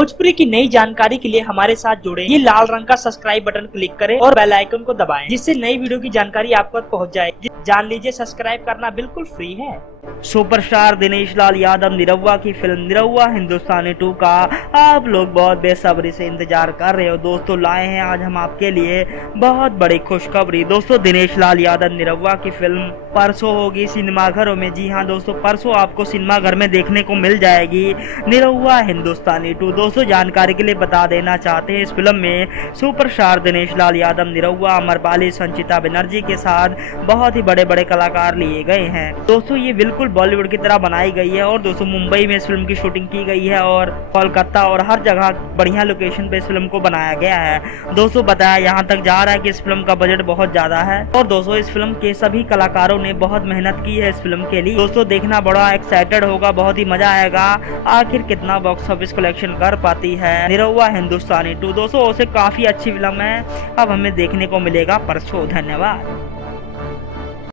भोजपुरी की नई जानकारी के लिए हमारे साथ जुड़े। ये लाल रंग का सब्सक्राइब बटन क्लिक करें और बेल आइकन को दबाएं, जिससे नई वीडियो की जानकारी आप तक पहुंच जाए। जान लीजिए, सब्सक्राइब करना बिल्कुल फ्री है। सुपरस्टार दिनेश लाल यादव निरहुआ की फिल्म निरहुआ हिंदुस्तानी 2 का आप लोग बहुत बेसब्री से इंतजार कर रहे हो। दोस्तों, लाए हैं आज हम आपके लिए बहुत बड़ी खुशखबरी। दोस्तों, दिनेश लाल यादव निरहुआ की फिल्म परसों होगी सिनेमाघरों में। जी हाँ दोस्तों, परसों आपको सिनेमाघर में देखने को मिल जाएगी निरहुआ हिंदुस्तानी 2। दोस्तों, जानकारी के लिए बता देना चाहते हैं, इस फिल्म में सुपरस्टार दिनेश लाल यादव निरहुआ, अमरपाली, संचिता बनर्जी के साथ बहुत ही बड़े बड़े कलाकार लिए गए हैं। दोस्तों, ये बिल्कुल बॉलीवुड की तरह बनाई गई है और दोस्तों मुंबई में इस फिल्म की शूटिंग की गई है और कोलकाता और हर जगह बढ़िया लोकेशन पे इस फिल्म को बनाया गया है। दोस्तों, बताया यहाँ तक जा रहा है कि इस फिल्म का बजट बहुत ज्यादा है और दोस्तों इस फिल्म के सभी कलाकारों ने बहुत मेहनत की है इस फिल्म के लिए। दोस्तों, देखना बड़ा एक्साइटेड होगा, बहुत ही मजा आएगा आखिर कितना बॉक्स ऑफिस कलेक्शन कर पाती है निरहुआ हिंदुस्तानी 2। दोस्तों, उसे काफी अच्छी फिल्म है, अब हमें देखने को मिलेगा परसों। धन्यवाद।